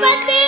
Chúpate.